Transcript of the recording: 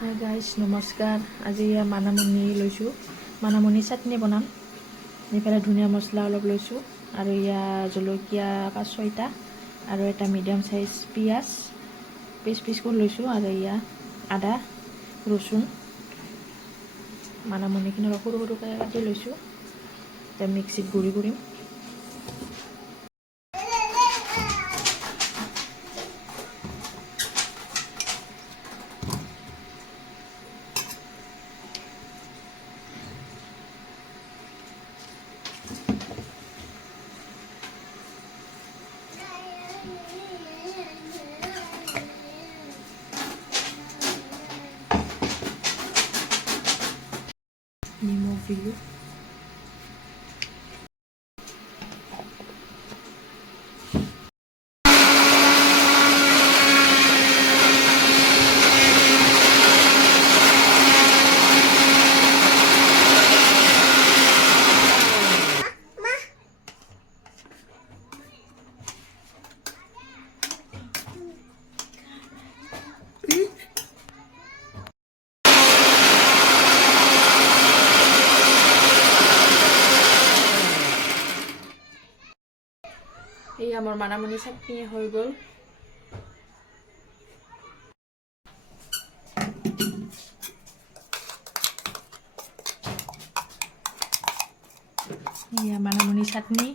Hi guys নমস্কাৰ। আজি মানামুনি লৈছোঁ, মানামুনি চাটনি বনাম। এইফালে ধনিয়া মছলা অলপ লৈছোঁ আৰু জলকীয়া 5-6টা আৰু এটা মিডিয়াম সাইজ পিঁয়াজ পিচ কৰি লৈছোঁ আৰু আদা ৰচুন মানামুনিখিনি অলপ সৰু সৰুকৈ কাটি লৈছোঁ। এতিয়া মিক্সিত গুড়ি কৰিম। নিমখ দিলোঁ, এই আমার মানামুনি চাটনি হয়ে গেল। মানামুনি চাটনি